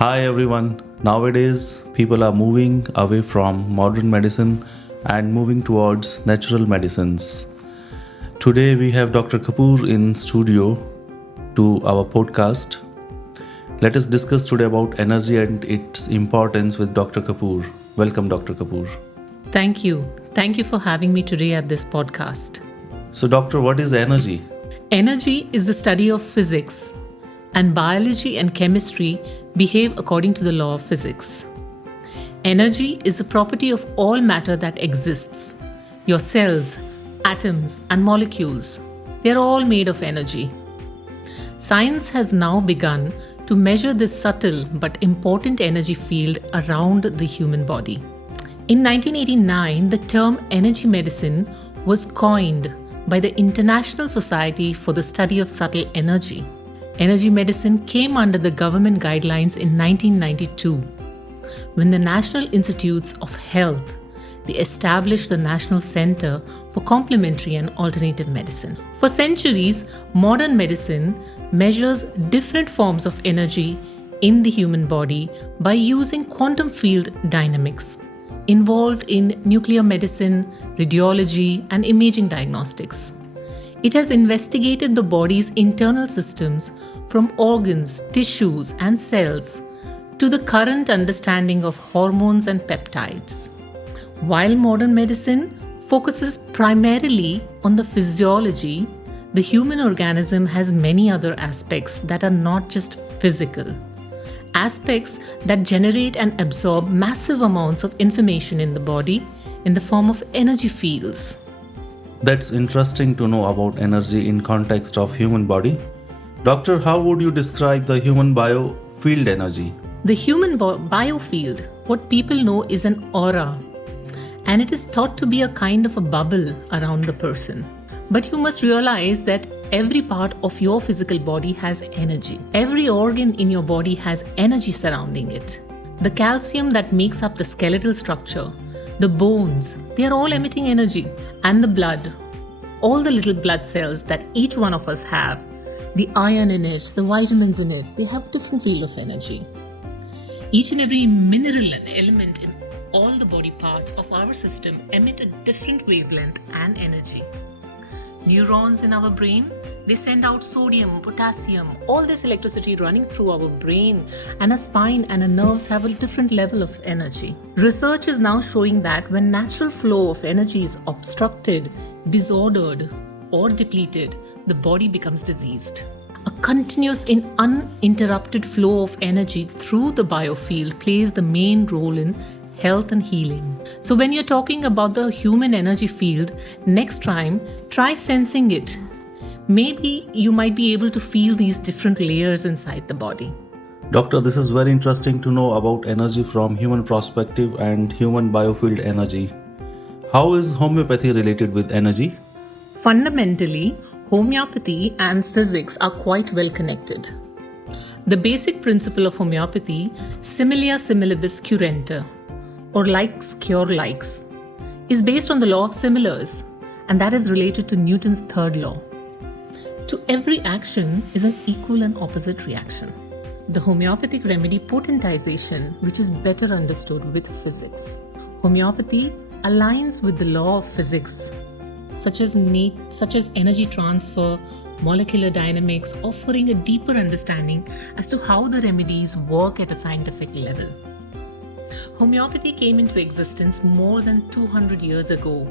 Hi everyone. Nowadays, people are moving away from modern medicine and moving towards natural medicines. Today we have Dr. Kapoor in studio to our podcast. Let us discuss today about energy and its importance with Dr. Kapoor. Welcome, Dr. Kapoor. Thank you. Thank you for having me today at this podcast. So, doctor, what is energy? Energy is the study of physics, and biology and chemistry behave according to the law of physics. Energy is a property of all matter that exists. Your cells, atoms, and molecules, they are all made of energy. Science has now begun to measure this subtle but important energy field around the human body. In 1989, the term energy medicine was coined by the International Society for the Study of Subtle Energy. Energy medicine came under the government guidelines in 1992, when the National Institutes of Health they established the National Center for Complementary and Alternative Medicine. For centuries, modern medicine measures different forms of energy in the human body by using quantum field dynamics, involved in nuclear medicine, radiology, and imaging diagnostics. It has investigated the body's internal systems from organs, tissues, and cells to the current understanding of hormones and peptides. While modern medicine focuses primarily on the physiology, the human organism has many other aspects that are not just physical. Aspects that generate and absorb massive amounts of information in the body in the form of energy fields. That's interesting to know about energy in context of human body. Doctor, how would you describe the human biofield energy? The human biofield, what people know is an aura, and it is thought to be a kind of a bubble around the person. But you must realize that every part of your physical body has energy. Every organ in your body has energy surrounding it. The calcium that makes up the skeletal structure, the bones, they are all emitting energy. And the blood, all the little blood cells that each one of us have, the iron in it, the vitamins in it, they have different field of energy. Each and every mineral and element in all the body parts of our system emit a different wavelength and energy. Neurons in our brain, they send out sodium, potassium, all this electricity running through our brain, and our spine and our nerves have a different level of energy. Research is now showing that when natural flow of energy is obstructed, disordered, or depleted, the body becomes diseased. A continuous and uninterrupted flow of energy through the biofield plays the main role in health and healing. So when you're talking about the human energy field, next time, try sensing it. Maybe you might be able to feel these different layers inside the body. Doctor, this is very interesting to know about energy from human perspective and human biofield energy. How is homeopathy related with energy? Fundamentally, homeopathy and physics are quite well connected. The basic principle of homeopathy, similia similibus curenta, or likes cure likes, is based on the law of similars, and that is related to Newton's third law. To every action is an equal and opposite reaction. The homeopathic remedy potentization, which is better understood with physics. Homeopathy aligns with the law of physics, such as energy transfer, molecular dynamics, offering a deeper understanding as to how the remedies work at a scientific level. Homeopathy came into existence more than 200 years ago,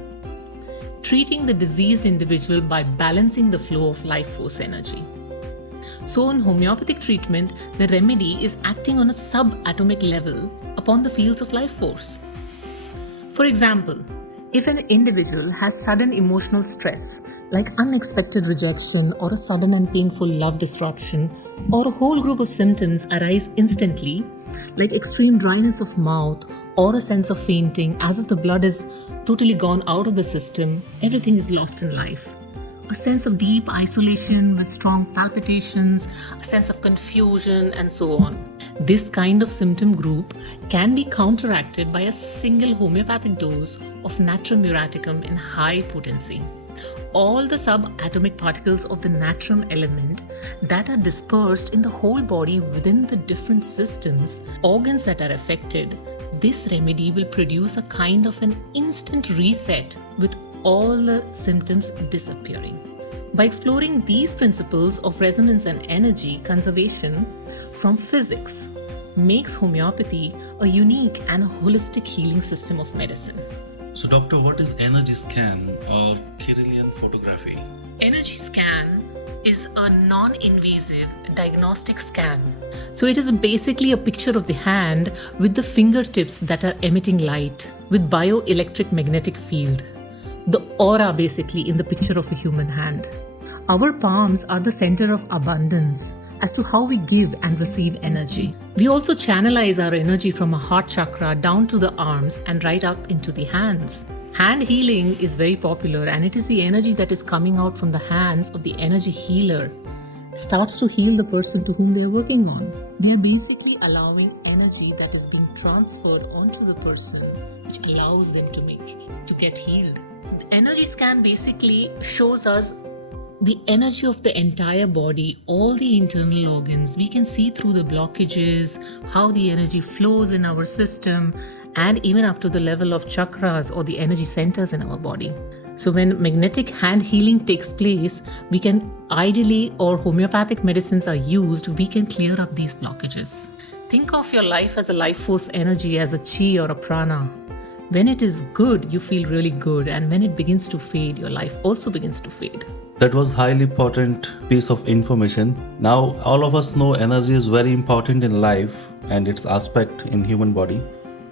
treating the diseased individual by balancing the flow of life force energy. So in homeopathic treatment, the remedy is acting on a subatomic level upon the fields of life force. For example, if an individual has sudden emotional stress, like unexpected rejection or a sudden and painful love disruption, or a whole group of symptoms arise instantly, like extreme dryness of mouth or a sense of fainting, as if the blood is totally gone out of the system, everything is lost in life. A sense of deep isolation with strong palpitations, a sense of confusion, and so on. This kind of symptom group can be counteracted by a single homeopathic dose of Natrum muraticum in high potency. All the subatomic particles of the natrum element that are dispersed in the whole body within the different systems, organs that are affected, this remedy will produce a kind of an instant reset with all the symptoms disappearing. By exploring these principles of resonance and energy conservation from physics, makes homeopathy a unique and a holistic healing system of medicine. So, doctor, what is energy scan or Kirlian photography? Energy scan is a non-invasive diagnostic scan. So it is basically a picture of the hand with the fingertips that are emitting light with bioelectric magnetic field. The aura basically in the picture of a human hand. Our palms are the center of abundance as to how we give and receive energy. We also channelize our energy from our heart chakra down to the arms and right up into the hands. Hand healing is very popular, and it is the energy that is coming out from the hands of the energy healer. It starts to heal the person to whom they are working on. They are basically allowing energy that is being transferred onto the person, which allows them to get healed. The energy scan basically shows us the energy of the entire body, all the internal organs. We can see through the blockages, how the energy flows in our system, and even up to the level of chakras or the energy centers in our body. So when magnetic hand healing takes place, we can ideally, or homeopathic medicines are used, we can clear up these blockages. Think of your life as a life force energy, as a chi or a prana. When it is good, you feel really good, and when it begins to fade, your life also begins to fade. That was highly important piece of information. Now all of us know energy is very important in life and its aspect in human body.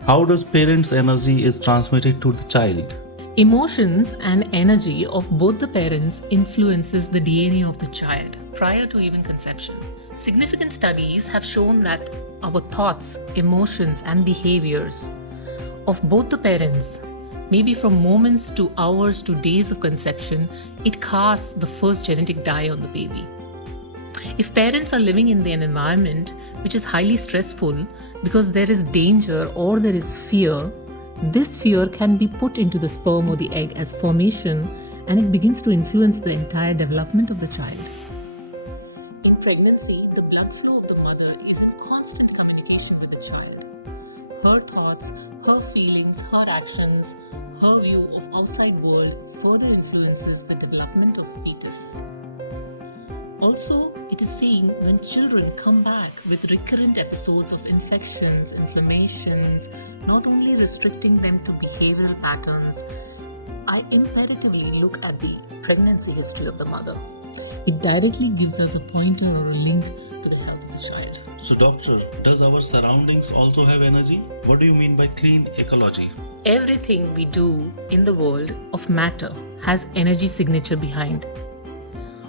How does parents' energy is transmitted to the child? Emotions and energy of both the parents influences the DNA of the child prior to even conception. Significant studies have shown that our thoughts, emotions, and behaviors of both the parents, maybe from moments to hours to days of conception, it casts the first genetic die on the baby. If parents are living in an environment which is highly stressful because there is danger or there is fear, this fear can be put into the sperm or the egg as formation, and it begins to influence the entire development of the child. In pregnancy, the blood flow of the mother is in constant communication with the child. Her thoughts, her feelings, her actions, her view of outside world further influences the development of fetus. Also, it is seen when children come back with recurrent episodes of infections, inflammations, not only restricting them to behavioral patterns, I imperatively look at the pregnancy history of the mother. It directly gives us a pointer or a link to the health of the child. So doctor, does our surroundings also have energy? What do you mean by clean ecology? Everything we do in the world of matter has energy signature behind.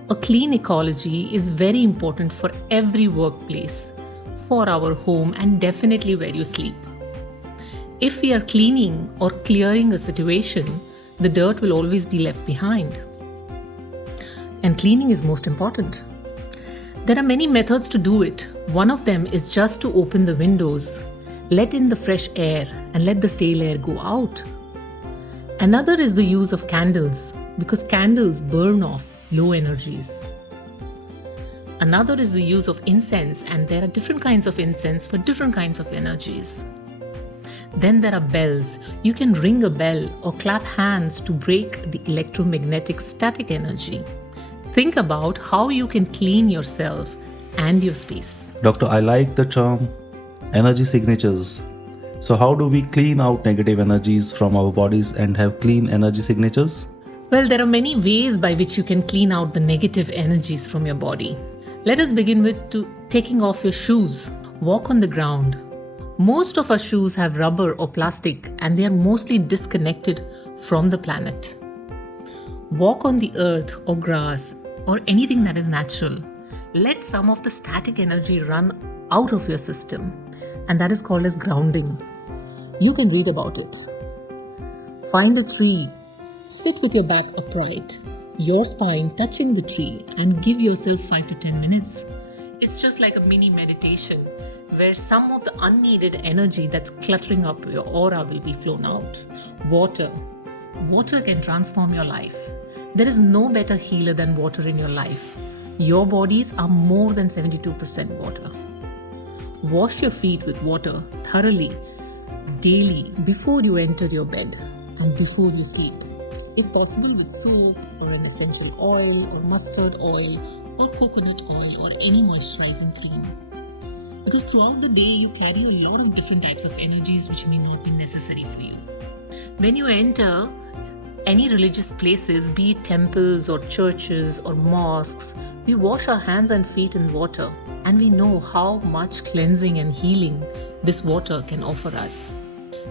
A clean ecology is very important for every workplace, for our home, and definitely where you sleep. If we are cleaning or clearing a situation, the dirt will always be left behind. And cleaning is most important. There are many methods to do it. One of them is just to open the windows, let in the fresh air, and let the stale air go out. Another is the use of candles, because candles burn off low energies. Another is the use of incense, and there are different kinds of incense for different kinds of energies. Then there are bells. You can ring a bell or clap hands to break the electromagnetic static energy. Think about how you can clean yourself and your space. Doctor, I like the term energy signatures. So how do we clean out negative energies from our bodies and have clean energy signatures? Well, there are many ways by which you can clean out the negative energies from your body. Let us begin with taking off your shoes. Walk on the ground. Most of our shoes have rubber or plastic, and they are mostly disconnected from the planet. Walk on the earth or grass or anything that is natural. Let some of the static energy run out of your system, and that is called as grounding. You can read about it. Find a tree. Sit with your back upright, your spine touching the tree, and give yourself 5 to 10 minutes. It's just like a mini meditation where some of the unneeded energy that's cluttering up your aura will be flown out. Water. Water can transform your life. There is no better healer than water in your life. Your bodies are more than 72% water. Wash your feet with water thoroughly, daily, before you enter your bed and before you sleep. If possible, with soap or an essential oil or mustard oil or coconut oil or any moisturizing cream. Because throughout the day, you carry a lot of different types of energies which may not be necessary for you. When you enter any religious places, be it temples or churches or mosques, we wash our hands and feet in water, and we know how much cleansing and healing this water can offer us.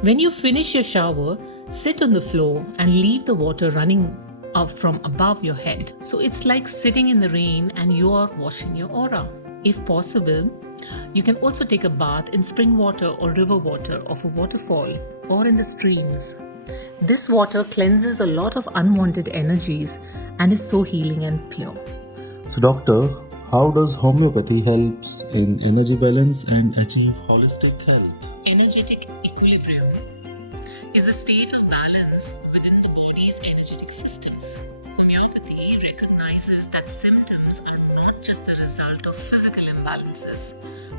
When you finish your shower, sit on the floor and leave the water running up from above your head. So it's like sitting in the rain and you are washing your aura. If possible, you can also take a bath in spring water or river water of a waterfall or in the streams. This water cleanses a lot of unwanted energies and is so healing and pure. So, doctor, how does homeopathy helps in energy balance and achieve holistic health? Energetic equilibrium is the state of balance within the body's energetic systems. Homeopathy recognizes that symptoms are not just the result of physical imbalances,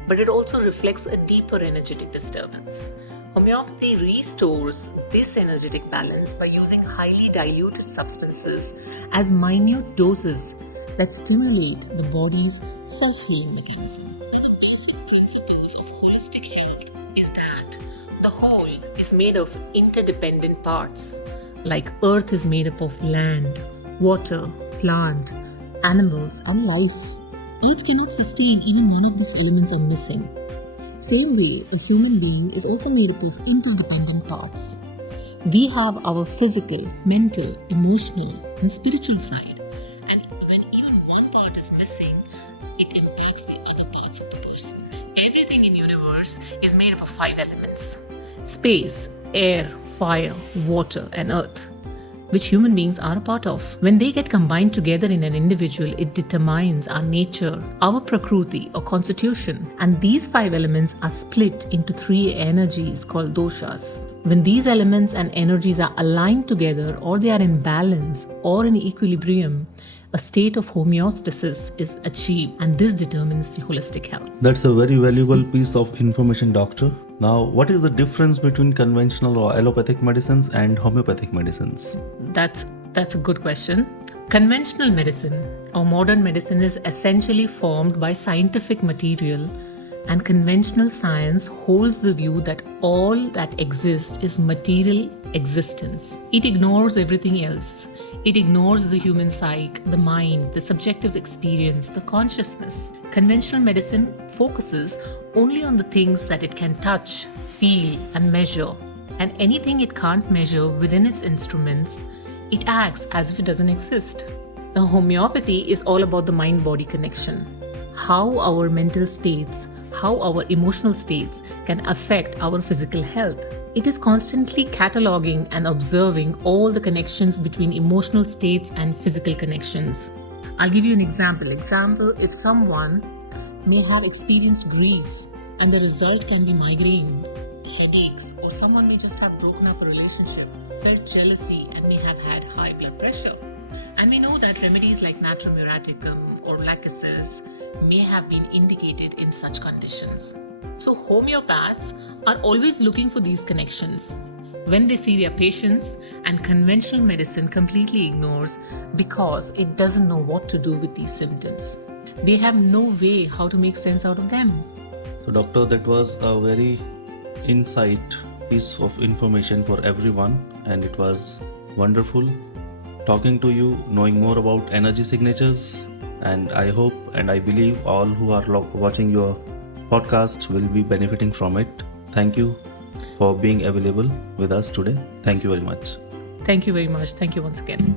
but it also reflects a deeper energetic disturbance. Homeopathy restores this energetic balance by using highly diluted substances as minute doses that stimulate the body's self-healing mechanism. Now, the basic principles of holistic health is that the whole is made of interdependent parts. Like earth is made up of land, water, plant, animals, and life. Earth cannot sustain even one of these elements are missing. Same way, a human being is also made up of interdependent parts. We have our physical, mental, emotional, and spiritual side. And when even one part is missing, it impacts the other parts of the person. Everything in the universe is made up of 5 elements: space, air, fire, water, and earth, which human beings are a part of. When they get combined together in an individual, it determines our nature, our prakriti or constitution. And these 5 elements are split into 3 energies called doshas. When these elements and energies are aligned together, or they are in balance or in equilibrium, a state of homeostasis is achieved, and this determines the holistic health. That's a very valuable piece of information, doctor. Now, what is the difference between conventional or allopathic medicines and homeopathic medicines? That's a good question. Conventional medicine or modern medicine is essentially formed by scientific material, and conventional science holds the view that all that exists is material existence. It ignores everything else. It ignores the human psyche, the mind, the subjective experience, the consciousness. Conventional medicine focuses only on the things that it can touch, feel, and measure. And anything it can't measure within its instruments, it acts as if it doesn't exist. Now, homeopathy is all about the mind-body connection. How our mental states, how our emotional states can affect our physical health. It is constantly cataloging and observing all the connections between emotional states and physical connections. I'll give you an example. If someone may have experienced grief and the result can be migraines, headaches, or someone may just have broken up a relationship, felt jealousy, and may have had high blood pressure. And we know that remedies like Natrum muraticum or lachesis may have been indicated in such conditions. So homeopaths are always looking for these connections when they see their patients, and conventional medicine completely ignores because it doesn't know what to do with these symptoms. They have no way how to make sense out of them. So, doctor, that was a very insight piece of information for everyone, and it was wonderful talking to you, knowing more about energy signatures. And I hope and I believe all who are watching your podcast will be benefiting from it. Thank you for being available with us today. Thank you very much. Thank you very much. Thank you once again.